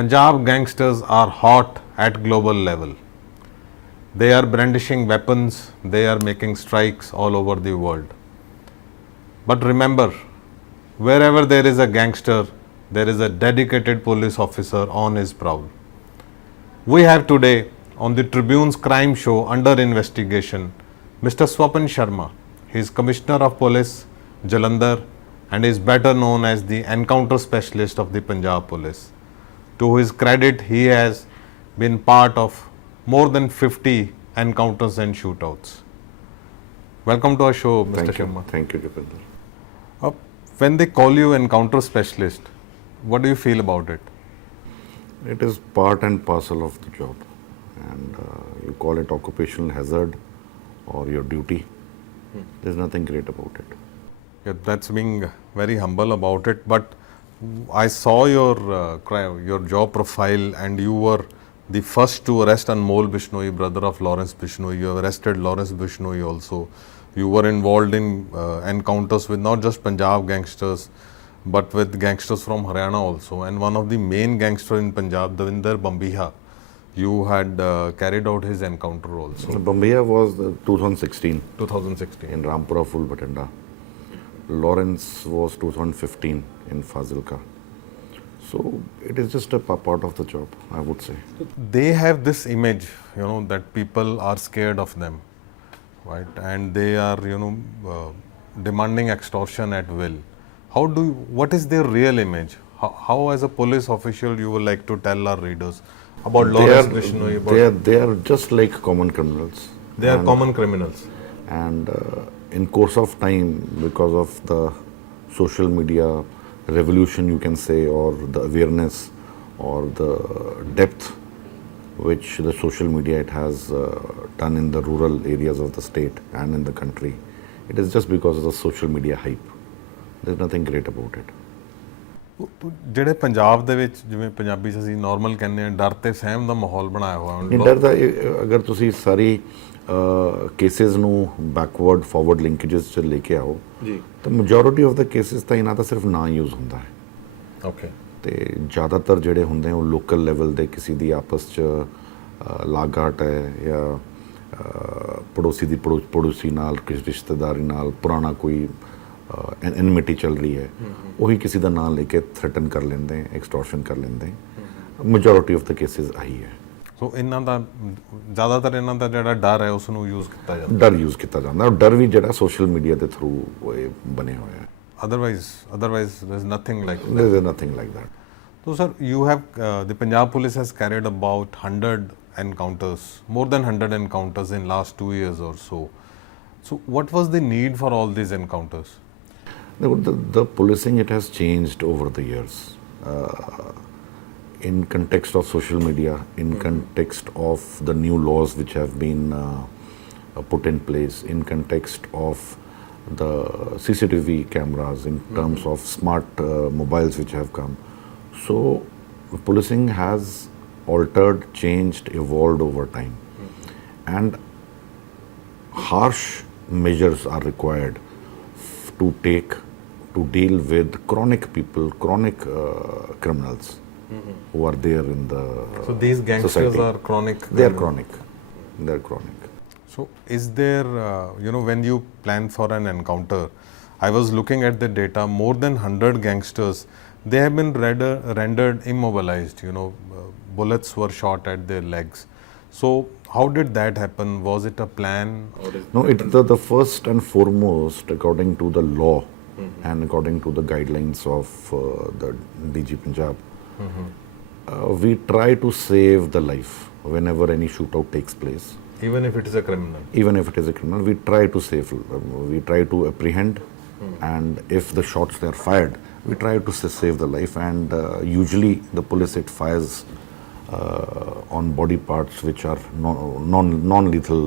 Punjab gangsters are hot at global level. They are brandishing weapons, they are making strikes all over the world. But remember, wherever there is a gangster, there is a dedicated police officer on his prowl. We have today on the Tribune's crime show under investigation Mr. Swapan Sharma. He is Commissioner of Police, Jalandhar, and is better known as the encounter specialist of the Punjab Police. To his credit, he has been part of more than 50 encounters and shootouts. Welcome to our show, Mr. Sharma. Thank you, Deepinder. When they call you encounter specialist, what do you feel about it? It is part and parcel of the job, and you call it occupational hazard or your duty. There's nothing great about it. Yeah, that's being very humble about it. But I saw your job profile, and you were the first to arrest Anmol Bishnoi, brother of Lawrence Bishnoi. You have arrested Lawrence Bishnoi also. You were involved in encounters with not just Punjab gangsters, but with gangsters from Haryana also. And one of the main gangsters in Punjab, Davinder Bambiha, you had carried out his encounter also. Bambiha was 2016. 2016. In Rampura Full Batanda. Lawrence was 2015 in Fazilka. So it is just a part of the job, I would say. They have this image, that people are scared of them, right? And they are, demanding extortion at will. What is their real image? How as a police official you would like to tell our readers about Lawrence Bishnoi? They are just like common criminals. They are common criminals. And in course of time, because of the social media revolution, you can say, or the awareness or the depth which the social media it has done in the rural areas of the state and in the country, it is just because of the social media hype. There's nothing great about it. ਜਿਹੜੇ ਪੰਜਾਬ ਦੇ ਵਿੱਚ ਜਿਵੇਂ ਪੰਜਾਬੀ 'ਚ ਅਸੀਂ normal ਕਹਿੰਦੇ ਆ ਡਰ ਤੇ ਸਹਿਮ ਦਾ ਮਾਹੌਲ ਬਣਾਇਆ ਹੋਇਆ ਨਹੀਂ ਡਰ ਦਾ ਅਗਰ ਤੁਸੀਂ ਸਾਰੀ ਕੇਸਿਸ ਨੂੰ ਬੈਕਵਰਡ ਫਾਰਵਰਡ ਲਿੰਕੇजेस 'ਚ ਲੈ ਕੇ ਆਓ ਤਾਂ ਮੈਜੋਰਿਟੀ ਆਫ ਦਾ ਕੇਸਿਸ ਤਾਂ ਇਹਨਾਂ ਦਾ ਸਿਰਫ ਨਾਂ ਯੂਜ਼ ਹੁੰਦਾ ਹੈ ਓਕੇ ਤੇ ਜ਼ਿਆਦਾਤਰ ਜਿਹੜੇ ਹੁੰਦੇ ਉਹ ਲੋਕਲ ਲੈਵਲ ਦੇ ਕਿਸੇ ਦੀ ਆਪਸ 'ਚ ਲਾਗਾਟ ਹੈ ਜਾਂ ਪੜੋਸੀ ਦੀ ਪੜੋਸੀ ਨਾਲ ਕਿਸੇ ਰਿਸ਼ਤੇਦਾਰੀ ਨਾਲ ਪੁਰਾਣਾ ਕੋਈ ਐਨਮਿਟੀ ਚੱਲ ਰਹੀ ਹੈ ਉਹੀ ਕਿਸੇ ਦਾ ਨਾਮ ਲੈ ਕੇ ਥ੍ਰੈਟਨ ਕਰ ਲੈਂਦੇ ਐਕਸਟੋਰਸ਼ਨ ਕਰ ਲੈਂਦੇ ਮੈਜੋਰਿਟੀ ਆਫ ਦਾ ਕੇਸਿਸ ਆਹੀ ਹੈ ਸੋ ਇਹਨਾਂ ਦਾ ਜ਼ਿਆਦਾਤਰ ਇਹਨਾਂ ਦਾ ਜਿਹੜਾ ਡਰ ਹੈ ਉਸ ਨੂੰ ਯੂਜ਼ ਕੀਤਾ ਜਾਂਦਾ ਡਰ ਯੂਜ਼ ਕੀਤਾ ਜਾਂਦਾ ਔਰ ਡਰ ਵੀ ਜਿਹੜਾ ਸੋਸ਼ਲ ਮੀਡੀਆ ਦੇ ਥਰੂ ਬਣੇ ਹੋਏ ਹੈ otherwise there's nothing like that. There's nothing like that. So sir, you have the Punjab police has carried about 100 encounters, more than 100 encounters in last 2 years or so. So what was the need for all these encounters? The policing, it has changed over the years. In context of social media, in context of the new laws which have been put in place, in context of the CCTV cameras, in terms of smart mobiles which have come. So policing has altered, changed, evolved over time. And harsh measures are required to deal with chronic people, chronic criminals who are there in the So these gangsters society. are chronic. They are chronic. They are chronic. So is there, when you plan for an encounter, I was looking at the data, more than 100 gangsters, they have been rendered immobilized, bullets were shot at their legs. So how did that happen? Was it a plan? No, it's the first and foremost, according to the law and according to the guidelines of the DG Punjab, we try to save the life whenever any shootout takes place. Even if it is a criminal? Even if it is a criminal, we try to save, we try to apprehend, and if the shots they are fired, we try to save the life, and usually the police, it fires on body parts which are non-lethal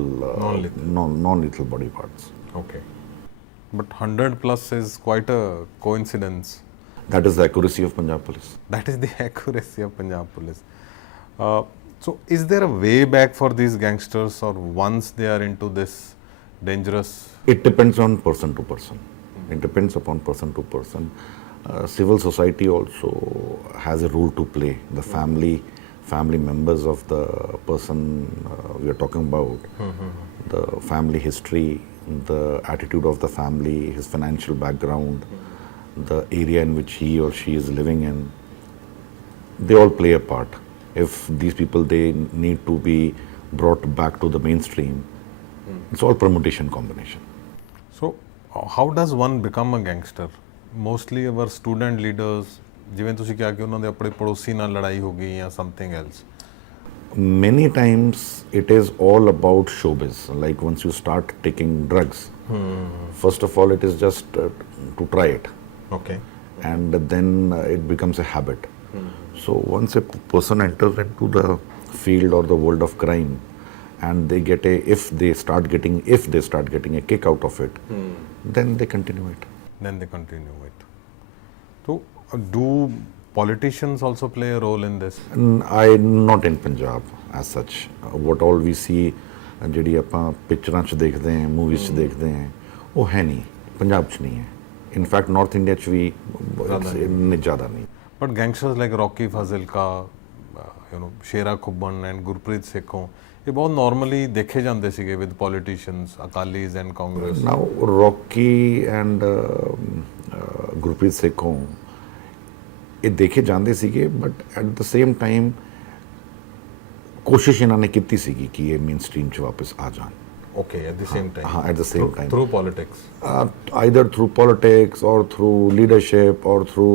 body parts. Okay. But 100 plus is quite a coincidence. That is the accuracy of Punjab Police. That is the accuracy of Punjab Police. So is there a way back for these gangsters, or once they are into this dangerous? It depends on person to person. It depends upon person to person. civil society also has a role to play. The family members of the person we are talking about, the family history, the attitude of the family, his financial background, the area in which he or she is living in, they all play a part. If these people, they need to be brought back to the mainstream, it's all permutation combination. So how does one become a gangster? Mostly our student leaders, ਜਿਵੇਂ ਤੁਸੀਂ ਕਿਹਾ ਕਿ ਉਹਨਾਂ ਦੇ ਆਪਣੇ ਪੜੋਸੀ ਨਾਲ ਲੜਾਈ ਹੋ ਗਈ ਜਾਂ something else. Many times it is all about showbiz. Like once you start taking drugs, first of all it is just to try it. Okay. And then it becomes a habit. So once a person enters into the field or the world of crime, and they get if they start getting a kick out of it, then they continue it. So do politicians also play a role in this? Not in Punjab as such. What all we see, ਜਿਹੜੀ ਆਪਾਂ ਪਿਕਚਰਾਂ 'ਚ ਦੇਖਦੇ ਹਾਂ, movies 'ਚ ਦੇਖਦੇ ਹਾਂ, ਉਹ ਹੈ ਨਹੀਂ, ਪੰਜਾਬ 'ਚ ਨਹੀਂ ਹੈ. In fact, North India 'ਚ ਵੀ ਇੰਨੇ ਜ਼ਿਆਦਾ ਨਹੀਂ. But gangsters like Rocky Fazilka, Shera Khubban and Gurpreet Sekhon, ਇਹ ਬਹੁਤ ਨਾਰਮਲੀ ਦੇਖੇ ਜਾਂਦੇ ਸੀਗੇ with politicians, Akalis and Congress. Now Rocky and Gurpreet Sekhon, ਇਹ ਦੇਖੇ ਜਾਂਦੇ ਸੀਗੇ, but at the same time ਕੋਸ਼ਿਸ਼ ਇਹਨਾਂ ਨੇ ਕੀਤੀ ਸੀਗੀ ਕਿ ਇਹ ਮੇਨ ਸਟ੍ਰੀਮ 'ਚ ਵਾਪਸ ਆ ਜਾਣ. Okay, at the same time. At the same time. Through politics. Either through politics or through leadership or through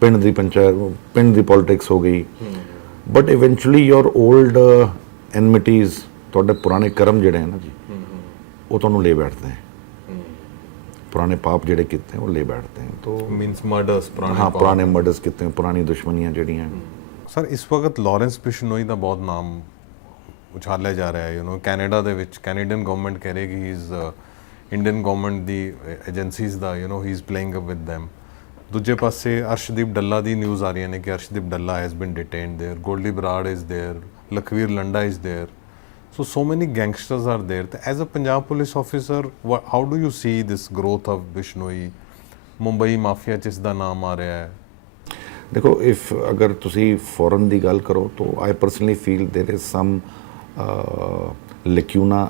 ਪਿੰਡ ਦੀ ਪੰਚਾਇਤ, ਪਿੰਡ ਦੀ politics ਹੋ ਗਈ. But eventually your old enmities, ਤੁਹਾਡੇ ਪੁਰਾਣੇ ਕਰਮ ਜਿਹੜੇ ਹੈ ਨਾ ਜੀ, ਉਹ ਤੁਹਾਨੂੰ ਲੈ ਬੈਠਦੇ हैं. पुराने पाप ਜਿਹੜੇ ਕੀਤੇ ਉਹ ਲੈ ਬੈਠਦੇ हैं. तो means murders, ਪੁਰਾਣੇ ਮਰਡਰਸ ਕੀਤੇ, ਪੁਰਾਣੀ ਦੁਸ਼ਮਣੀਆਂ ਜਿਹੜੀਆਂ. ਸਰ ਇਸ ਵਕਤ ਲਾਰੈਂਸ ਬਿਸ਼ਨੋਈ ਦਾ ਬਹੁਤ ਨਾਮ ਉਛਾਲਿਆ ਜਾ ਰਿਹਾ ਹੈ. ਕੈਨੇਡਾ ਦੇ ਵਿੱਚ ਕੈਨੇਡੀਅਨ ਗਵਰਨਮੈਂਟ ਕਹਿ ਰਹੀ ਕਿ ਹੀ is Indian government the agencies the he is playing up with them. ਦੂਜੇ ਪਾਸੇ ਅਰਸ਼ਦੀਪ ਡੱਲਾ ਦੀ ਨਿਊਜ਼ ਆ ਰਹੀਆਂ ਨੇ ਕਿ Arshdeep Dalla has been detained there, Goldy Brar is there, Lakhbir Landa is there. So many gangsters are there. As a Punjab police officer, how do you see this growth of Bishnoi? Mumbai mafia ਚ ਇਸ ਦਾ ਨਾਮ ਆ ਰਿਹਾ ਹੈ. ਦੇਖੋ, if ਅਗਰ ਤੁਸੀਂ ਫੋਰਨ ਦੀ ਗੱਲ ਕਰੋ ਤਾਂ I personally feel there is some lacuna,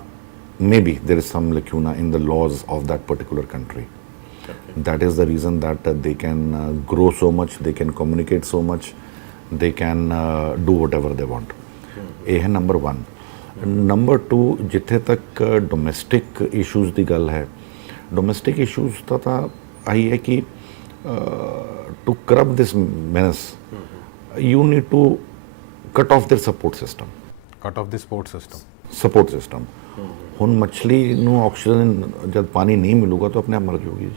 maybe there is some lacuna in the laws of that particular country. Okay. That is the reason that they can grow so much, they can communicate so much, they can do whatever they want. ਇਹ ਹੈ number 1. Number 2, ਜਿੱਥੇ ਤੱਕ domestic issues ਦੀ ਗੱਲ ਹੈ, domestic issues ਦਾ ਤਾਂ ਆਹੀ ਹੈ ਕਿ to curb this means you need to cut off their support system. ਹੁਣ ਮੱਛਲੀ ਨੂੰ ਆਕਸੀਜਨ ਜਦ ਪਾਣੀ ਨਹੀਂ ਮਿਲੂਗਾ ਤਾਂ ਆਪਣੇ ਆਪ ਮਰ ਜਾਊਗੀ.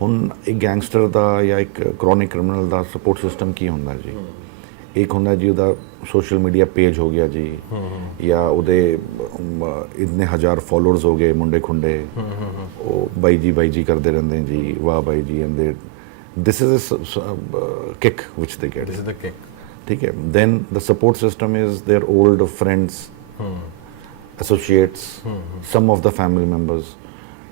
ਹੁਣ ਇੱਕ ਗੈਂਗਸਟਰ ਦਾ ਜਾਂ ਇੱਕ ਕ੍ਰੋਨਿਕ ਕ੍ਰਿਮੀਨਲ ਦਾ ਸਪੋਰਟ ਸਿਸਟਮ ਕੀ ਹੁੰਦਾ ਜੀ? ਇੱਕ ਹੁੰਦਾ ਜੀ ਉਹਦਾ ਸੋਸ਼ਲ ਮੀਡੀਆ ਪੇਜ ਹੋ ਗਿਆ ਜੀ, ਜਾਂ ਉਹਦੇ ਇੰਨੇ ਹਜ਼ਾਰ ਫੋਲੋਅਰਸ ਹੋ ਗਏ ਮੁੰਡੇ ਖੁੰਡੇ, ਉਹ ਬਾਈ ਜੀ ਕਰਦੇ ਰਹਿੰਦੇ ਜੀ, ਵਾਹ ਬਾਈ ਜੀ, ਐਂਡ ਦੇ ਦਿਸ ਇਜ਼ ਅ ਕਿਕ ਵਿਚ ਦੇ ਗੈਟ. ਠੀਕ ਹੈ. Then the support system is their old friends, associates, some of the family members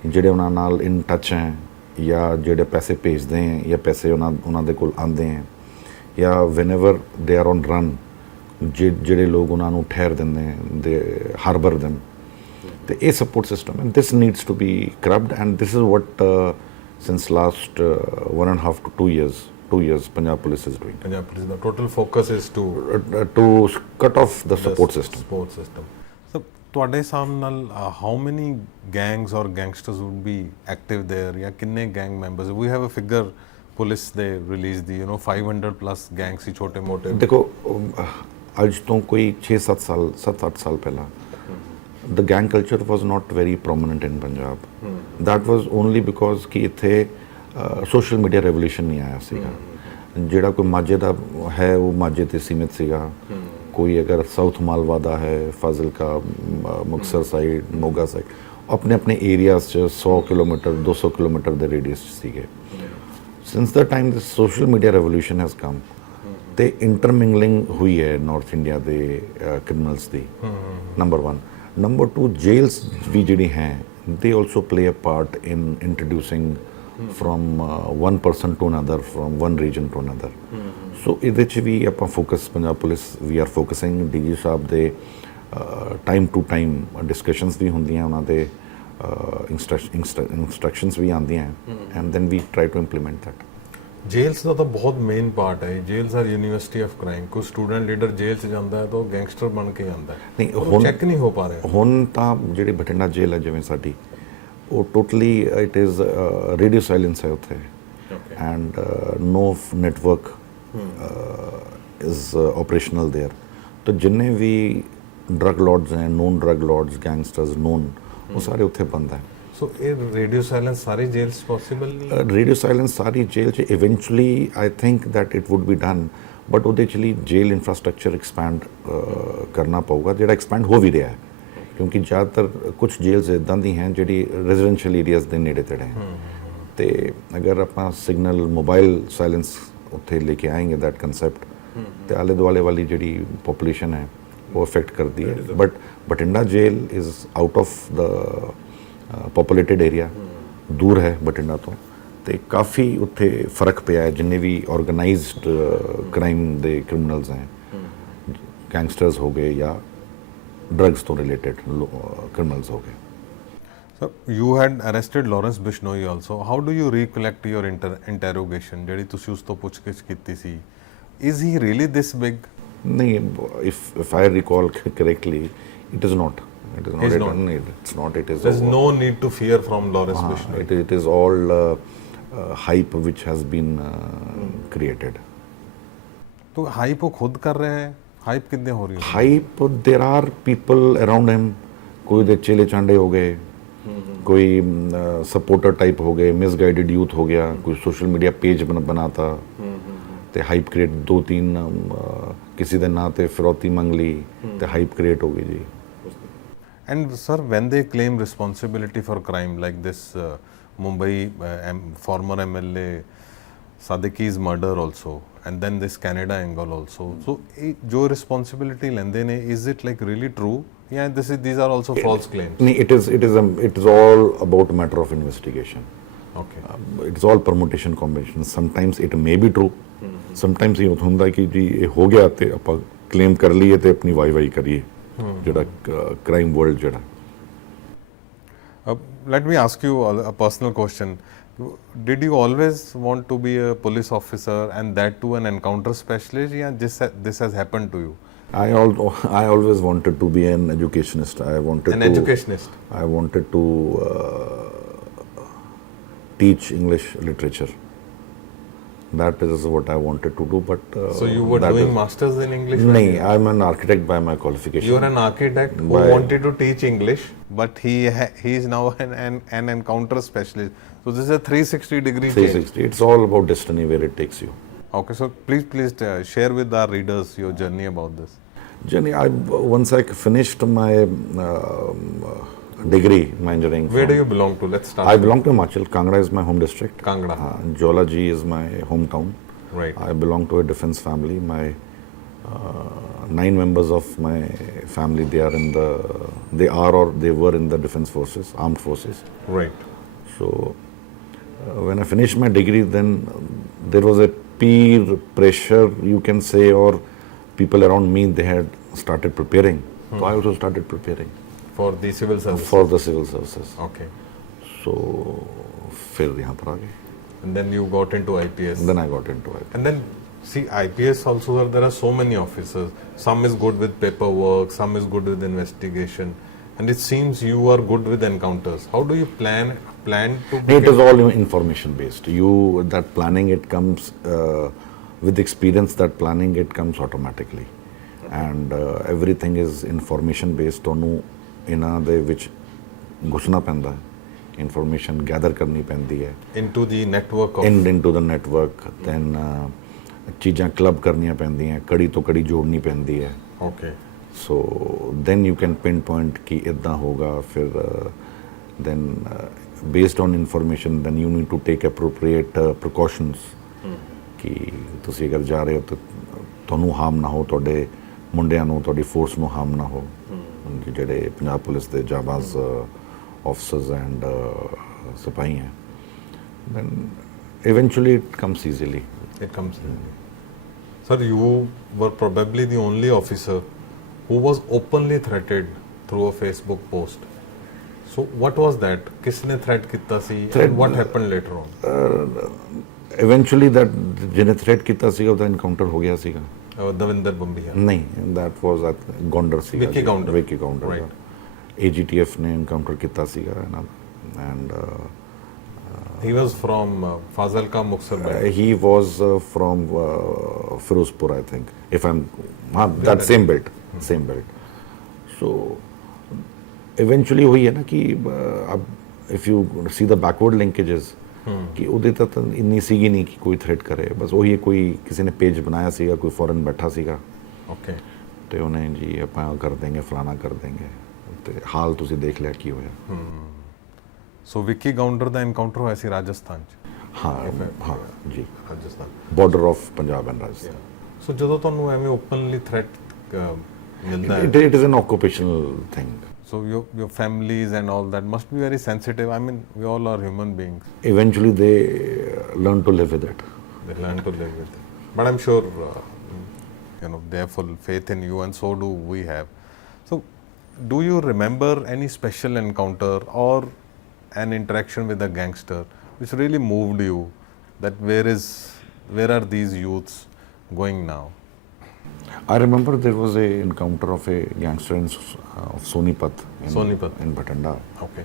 ਜਿਹੜੇ ਉਹਨਾਂ ਨਾਲ ਇਨ ਟੱਚ ਹੈ, ਜਾਂ ਜਿਹੜੇ ਪੈਸੇ ਭੇਜਦੇ ਹੈ, ਜਾਂ ਪੈਸੇ ਉਹਨਾਂ ਦੇ ਕੋਲ ਆਉਂਦੇ ਹੈ, ਜਾਂ whenever they are on run, ਜਿਹੜੇ ਲੋਕ ਉਹਨਾਂ ਨੂੰ ਠਹਿਰ ਦਿੰਦੇ ਹੈ, they harbor them. ਤੇ ਇਹ support system, and this needs to be curbed, and this is what since last 1.5 to 2 years Punjab Police is doing. Punjab Police, the total focus is to cut off the support system. So ਤੁਹਾਡੇ ਹਿਸਾਬ ਨਾਲ how many gangs or gangsters would be active there, ਜਾਂ ਕਿੰਨੇ gang members? We have a figure, police ਦੇ release ਦੀ 500 plus gang ਸੀ ਛੋਟੇ ਮੋਟੇ. ਦੇਖੋ, ਅੱਜ ਤੋਂ ਕੋਈ 7-8 ਸਾਲ ਪਹਿਲਾਂ the gang culture was not very prominent in Punjab. That was only because ਕਿ ਇੱਥੇ ਸੋਸ਼ਲ ਮੀਡੀਆ ਰੈਵੋਲੂਸ਼ਨ ਨਹੀਂ ਆਇਆ ਸੀਗਾ. ਜਿਹੜਾ ਕੋਈ ਮਾਝੇ ਦਾ ਹੈ ਉਹ ਮਾਝੇ ਤੇ ਸੀਮਿਤ ਸੀਗਾ. ਕੋਈ ਅਗਰ ਸਾਊਥ ਮਾਲਵਾ ਦਾ ਹੈ, ਫਾਜ਼ਿਲਕਾ, ਮੁਕਤਸਰ ਸਾਈਡ, ਮੋਗਾ ਸਾਈਡ, ਆਪਣੇ ਆਪਣੇ ਏਰੀਆਜ਼ 'ਚ 100 ਕਿਲੋਮੀਟਰ 200 ਕਿਲੋਮੀਟਰ ਦੇ ਰੇਡੀਅਸ 'ਚ ਸੀਗੇ. Since the time the social media revolution has come, ਤੇ intermingling ਹੋਈ ਹੈ ਨਾਰਥ ਇੰਡੀਆ ਦੇ criminals ਦੀ, ਨੰਬਰ 1. ਨੰਬਰ 2, jails ਵੀ ਜਿਹੜੀ ਹੈ, they also play a part in introducing from one person to another, from one region to another. So ਇਹਦੇ 'ਚ ਵੀ ਆਪਾਂ focus Punjab police we are focusing DG ਸਾਹਿਬ ਦੇ ਟਾਈਮ ਟੂ ਟਾਈਮ ਡਿਸਕਸ਼ਨਸ ਵੀ ਹੁੰਦੀਆਂ ਉਹਨਾਂ ਦੇ ਇੰਸਟਰਕਸ਼ਨਸ ਵੀ ਆਉਂਦੀਆਂ and then we try to implement that. Jails ਦਾ ਤਾਂ ਬਹੁਤ ਮੇਨ ਪਾਰਟ ਹੈ। Jails are university of crime. ਕੋਈ ਸਟੂਡੈਂਟ ਲੀਡਰ ਜੇਲ੍ਹ 'ਚ ਜਾਂਦਾ ਹੈ ਤਾਂ ਉਹ ਗੈਂਗਸਟਰ ਬਣ ਕੇ ਜਾਂਦਾ ਹੈ। ਨਹੀਂ ਹੁਣ ਚੈੱਕ ਨਹੀਂ ਹੋ ਪਾ ਰਿਹਾ। ਹੁਣ ਤਾਂ ਜਿਹੜੀ ਬਠਿੰਡਾ ਜੇਲ੍ਹ ਹੈ ਜਿਵੇਂ ਸਾਡੀ ਉਹ totally it is radio silence ਹੈ ਉੱਥੇ and no network is operational there. ਤਾਂ ਜਿੰਨੇ ਵੀ ਡਰਗ ਲॉर्ड्स हैं, known drug lords, gangsters known, वो सारे उत्थे बंद है। सो ये रेडियो साइलेंस सारी जेल्स पॉसिबल नहीं है? रेडियो साइलेंस सारी जेल च eventually I think that it would be done but ਉਹਦੇ ਚ ਲਈ जेल इंफ्रास्ट्रक्चर एक्सपैंड करना पऊगा ਜਿਹੜਾ एक्सपैंड हो भी ਰਿਹਾ है क्योंकि ज़्यादातर कुछ जेल्स इदां दी हैं ਜਿਹੜੀ रेजिडेंशियल एरियाज ਦੇ ਨੇੜੇ ਤੇੜੇ हैं ਤੇ ਅਗਰ ਆਪਾਂ ਸਿਗਨਲ ਮੋਬਾਈਲ ਸਾਇਲੈਂਸ ਉੱਥੇ ਲੈ ਕੇ ਆएंगे दैट ਕੰਸੈਪਟ ਤੇ ਆਲੇ ਦੁਆਲੇ ਵਾਲੀ ਜਿਹੜੀ ਪੋਪੂਲੇਸ਼ਨ ਹੈ वो अफेक्ट करती है। But Bathinda jail is out of the populated area, दूर है बठिंडा तो ਤੇ ਕਾਫੀ ਉੱਥੇ ਫਰਕ ਪਿਆ ਹੈ। ਜਿੰਨੇ ਵੀ ਆਰਗੇਨਾਈਜ਼ਡ ਕ੍ਰਾਈਮ ਦੇ ਕ੍ਰਿਮੀਨਲਸ ਹੈ, ਗੈਂਗਸਟਰਸ ਹੋ ਗਏ ਜਾਂ ਡਰੱਗਸ ਤੋਂ ਰਿਲੇਟਡ ਕ੍ਰਿਮੀਨਲਸ ਹੋ ਗਏ। So you had arrested Lawrence Bishnoi also. How do you recollect your interrogation ਜਿਹੜੀ ਤੁਸੀਂ ਉਸ ਤੋਂ ਪੁੱਛਗਿੱਛ ਕੀਤੀ ਸੀ? Is he really this big? नहीं, if I recall correctly, it is not. It is not. It's not. It is. There's no need to fear from Lawrence Bishnoi. It is all hype which has been created. तो hype वो खुद कर रहे हैं? Hype कितने हो रही है? Hype, there are people around him. कोई दे चेले चांडे हो गए, कोई सपोर्टर टाइप हो गए, मिसगाइडेड यूथ हो गया, कोई सोशल मीडिया पेज बनाता ਤੇ ਹਾਈਪ ਕ੍ਰੀਏਟ 2-3 ਕਿਸੇ ਦੇ ਨਾਂ ਤੇ ਫਿਰੌਤੀ ਮੰਗ ਲਈ ਤੇ ਹਾਈਪ ਕ੍ਰੀਏਟ ਹੋ ਗਈ ਜੀ। And sir when they claim responsibility for crime like this Mumbai former MLA Siddiqui's murder also and then this Canada angle also, so ਜੋ ਰਿਸਪੌਂਸਿਬਿਲਿਟੀ ਲੈਂਦੇ ਨੇ is it like really true ਜਾਂ these are also false claims? ਨਹੀਂ, it is all about matter of investigation. Okay. It's all permutation combination. Sometimes it may be true. Sometimes ਇਹ ਹੁੰਦਾ ਕਿ ਜੀ ਇਹ ਹੋ ਗਿਆ ਤੇ ਆਪਾਂ ਕਲੇਮ ਕਰ ਲਈਏ ਤੇ ਆਪਣੀ ਵਾਈ ਕਰੀਏ ਜਿਹੜਾ ਕ੍ਰਾਈਮ ਵਰਲਡ ਜਿਹੜਾ। Let me ask you a personal question. Did you always want to be a police officer and that too an encounter specialist? Yeah, this has happened to you? I always wanted to be an educationist. Educationist. I wanted to teach English literature. That is what I wanted to do, but so you were doing masters in English? No, I'm an architect by my qualification. You're an architect who wanted to teach English, but he is now an encounter specialist. So this is a 360-degree change. 360. It's all about destiny, where it takes you. Okay, so please share with our readers your journey about this. Journey, once I finished my degree, my engineering. Where do you belong to? Let's start. I belong to Himachal. Kangra is my home district. Kangra. Jolaji is my hometown. Right. I belong to a defense family. My 9 members of my family, they were in the defense forces, armed forces. Right. So when I finished my degree, then there was a peer pressure, you can say, or people around me, they had started preparing. So I also started preparing. For the civil services? For the civil services. Okay. So, फिर यहाँ पर आ गए. And then you got into IPS? Then I got into IPS. And then, see, IPS also, there are so many officers. Some is good with paperwork, some is good with investigation. And it seems you are good with encounters. How do you plan to... It is all information based. That planning, it comes with experience, that planning, it comes automatically. And everything is information based on ਇਹਨਾਂ ਦੇ ਵਿੱਚ ਘੁਸਣਾ ਪੈਂਦਾ, information gather ਕਰਨੀ ਪੈਂਦੀ ਹੈ into the network then ਚੀਜ਼ਾਂ club ਕਰਨੀਆਂ ਪੈਂਦੀਆਂ, ਕੜੀ ਤੋਂ ਕੜੀ ਜੋੜਨੀ ਪੈਂਦੀ ਹੈ। Okay. So then you can pinpoint ਕਿ ਇੱਦਾਂ ਹੋਗਾ, ਫਿਰ then based on information then you need to take appropriate precautions ਕਿ ਤੁਸੀਂ ਅਗਰ ਜਾ ਰਹੇ ਹੋ ਤਾਂ ਤੁਹਾਨੂੰ ਹਾਰਮ ਨਾ ਹੋ, ਤੁਹਾਡੇ ਮੁੰਡਿਆਂ ਨੂੰ, ਤੁਹਾਡੀ ਫੋਰਸ ਨੂੰ ਹਾਰਮ ਨਾ ਹੋ। ਜਿਹੜੇ ਪੰਜਾਬ ਪੁਲਿਸ ਦੇ ਜਾਬਾਜ਼ ਆਫਸਰਸ ਐਂਡ ਸਿਪਾਹੀ ਹੈ, then eventually it comes easily. It comes in. Sir, you were probably the only officer who was openly threatened through a Facebook post. So what was that? किसने threat किया सी? And what happened later on? Eventually that जिन्हें threat किया सीगा उसका encounter हो गया सीगा. Davinder Bambiya. नहीं, that was at Gondar सीगा. Vicky Gaunter. Vicky Gaunter. Right. AGTF ने encounter किया सीगा and He was from Fazalka Muxar belt. he was from Firozpur, I think. If I'm that same belt, same belt. So eventually वही है ना कि अब if you see the backward linkages कि उदय तक इतनी सीगी नहीं कि कोई थ्रेट करे, बस वही कोई किसी ने पेज बनाया सीगा, कोई फॉरेन बैठा सीगा, Okay. तो उन्हें जी ਆਪਾਂ कर देंगे, फलाना कर देंगे, तो हाल ਤੁਸੀਂ देख लिया की होया. So Vicky Gaunter ਦਾ encounter ਹੋਇਆ ਸੀ ਰਾਜਸਥਾਨ ਚ. हाँ जी, Rajasthan. border of Punjab and Rajasthan. So ਜਦੋਂ ਤੁਹਾਨੂੰ ਐਵੇਂ openly threat ਮਿਲਦਾ ਹੈ, It is an occupational thing. so your families and all that must be very sensitive. I mean, we all are human beings. Eventually they learn to live with it. They learn to live with it. But I'm sure, they have full faith in you, and so do we have. So, do you remember any special encounter or an interaction with a gangster which really moved you? That where are these youths going now? I remember there was a encounter of a gangster of Sonipat in Bhatanda, Okay.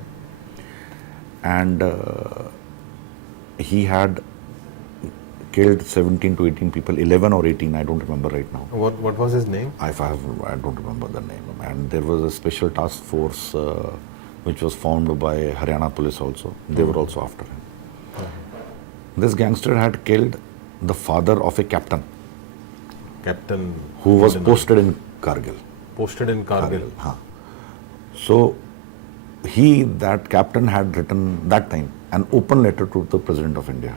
and he had killed 17 to 18 people, 11 or 18, I don't remember right now. What was his name? I don't remember the name. And there was a special task force which was formed by Haryana police also. They were also after him. This gangster had killed the father of a captain who was posted in Kargil. Posted in Kargil. Haan. So that captain had written that time an open letter to the President of India.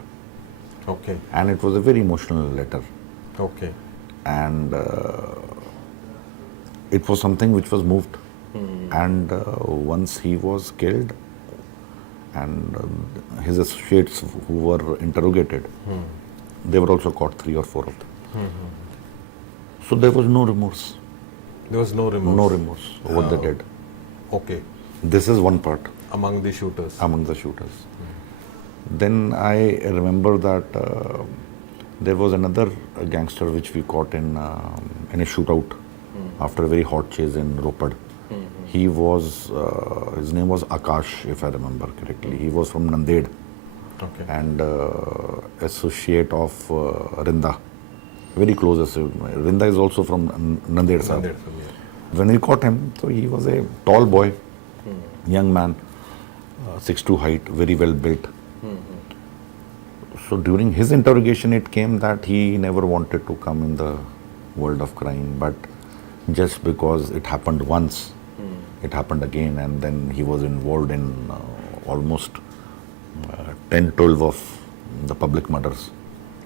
Okay. And it was a very emotional letter. Okay. And it was something which was moved. And once he was killed and his associates who were interrogated, they were also caught, 3 or 4 of them. So there was no remorse. There was no remorse. No remorse for what they did. Okay. This is one part. Among the shooters. Among the shooters. Then I remember that there was another gangster which we caught in a shootout after a very hot chase in Ropad. He was, his name was Akash, if I remember correctly. He was from Nanded. Okay. And associate of Rinda. Very close associate. Rinda is also from Nanded. Nanded, When we caught him, so he was a tall boy, young man, 6'2" height, very well built. So during his interrogation, it came that he never wanted to come in the world of crime, but just because it happened once, it happened again, and then he was involved in almost 10-12 of the public murders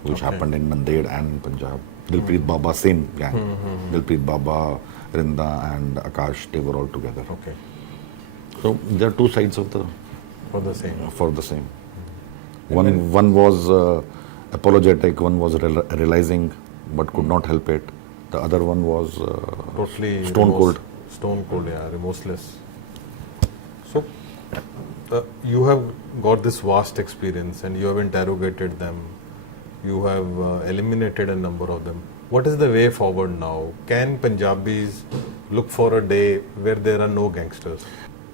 which happened in Nanded and Punjab. Dilpreet Baba, same gang. Dilpreet Baba, Rinda and Akash, they were all together. Okay. So there are two sides of the For the same. One was apologetic, one was realizing but could not help it. The other one was totally stone cold. Stone cold, yeah, remorseless. So you have got this vast experience and you have interrogated them. You have eliminated a number of them. What is the way forward now? Can Punjabis look for a day where there are no gangsters?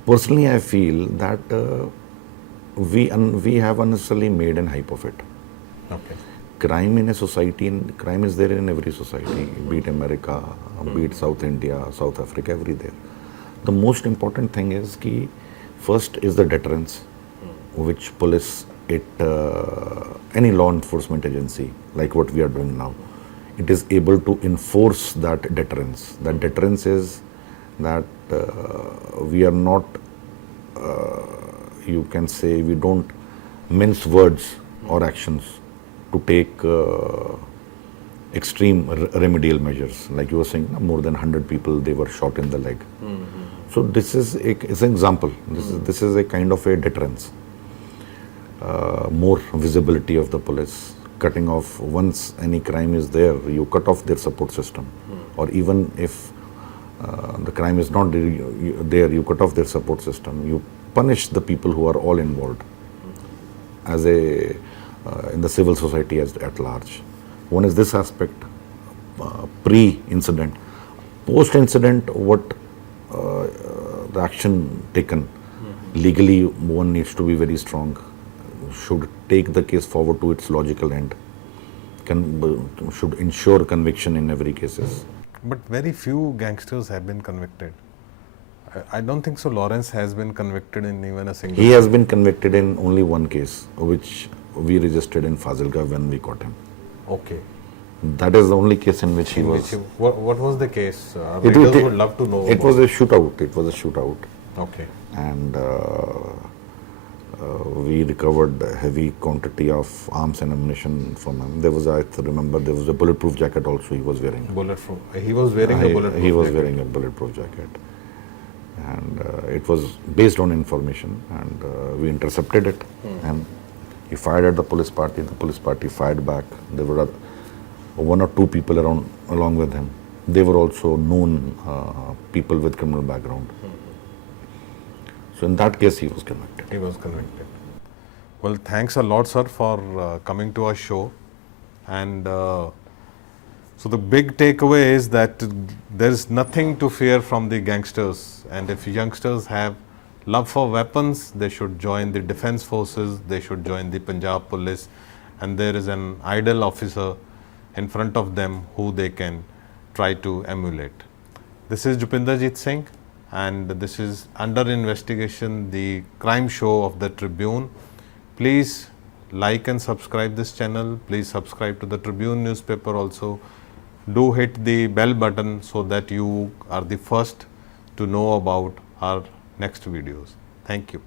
Personally, I feel that we have unnecessarily made an hype of it. Okay. Crime in a society, crime is there in every society, be it America, be it South India, South Africa, everywhere. The most important thing is कि first is the deterrence, which police, any law enforcement agency, like what we are doing now, it is able to enforce that deterrence. That deterrence is that we are not, you can say, we don't mince words or actions to take extreme remedial measures. Like you were saying, more than 100 people, they were shot in the leg. So this is an example. This is a kind of a deterrence. more visibility of the police, cutting off once any crime is there, you cut off their support system, or even if the crime is not there, you cut off their support system, you punish the people who are all involved as a in the civil society as at large. One is this aspect, pre-incident. Post-incident, what the action taken legally, one needs to be very strong, should take the case forward to its logical end, should ensure conviction in every cases. But very few gangsters have been convicted. I don't think so Lawrence has been convicted in even a single He has been convicted in only one case, which we registered in Fazilka when we caught him. Okay. That is the only case in which he was. What was the case? Readers would love to know. It was a shootout. It was a shootout. Okay. And we recovered a heavy quantity of arms and ammunition from him. There was, I remember, there was a bulletproof jacket also he was wearing. Bulletproof. He was wearing a bulletproof He was jacket. wearing a bulletproof jacket. And it was based on information, and we intercepted it. And he fired at the police party fired back. There were one or two people along with him. They were also known people with criminal background. So in that case, he was convicted. He was convicted. Well, thanks a lot, sir, for coming to our show. And so the big takeaway is that there is nothing to fear from the gangsters. And if youngsters have love for weapons, they should join the defense forces, they should join the Punjab police, and there is an ideal officer in front of them who they can try to emulate. This is Jupinderjit Singh, and this is Under Investigation, the crime show of the Tribune. Please like and subscribe this channel. Please subscribe to the Tribune newspaper also. Do hit the bell button so that you are the first to know about our next videos. Thank you.